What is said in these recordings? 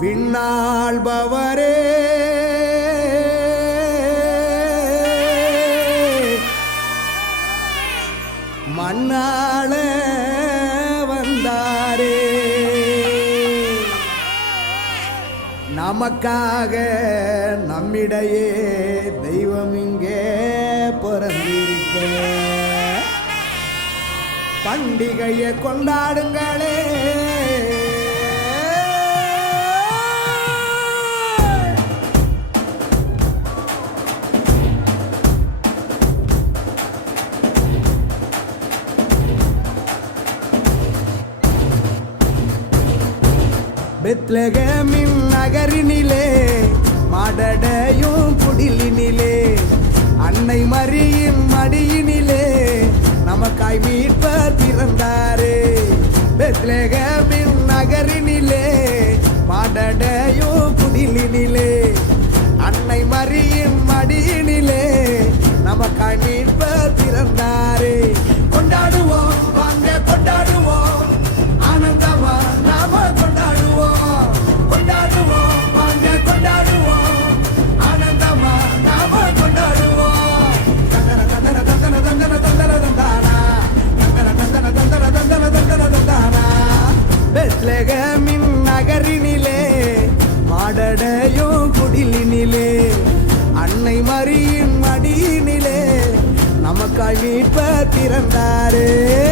விண்ணாள்பவரே. மண்ணாள வந்தாரே. நமக்காக நம்மிடையே தெய்வம் இங்கே பிறந்திருக்க. பண்டிகையை கொண்டாடுங்களே. பெத்லகமின் நகரினிலே மாடடையும் குடிலினிலே அன்னை மரியின் மடியினிலே நமக்காய் மீட்பர் பிறந்தாரே பெத்லகமின் நகரினிலே மாடடையும் குடிலினிலே அன்னை மரியின் மடியினிலே நமக்காய் மீட்பர் பிறந்தாரே கொண்டாடுவோம். அடையோ குடிலினிலே. அன்னை மரியின் மடியினிலே. நமக்காய் மீட்பர் பிறந்தாரே.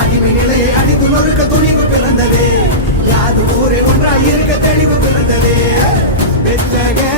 அடிமை நிலையை அடித்து நொறுக்க துணிவு பிறந்ததே. யாது ஊரே ஒன்றாய் இருக்க தெளிவு பிறந்ததே. பெற்றக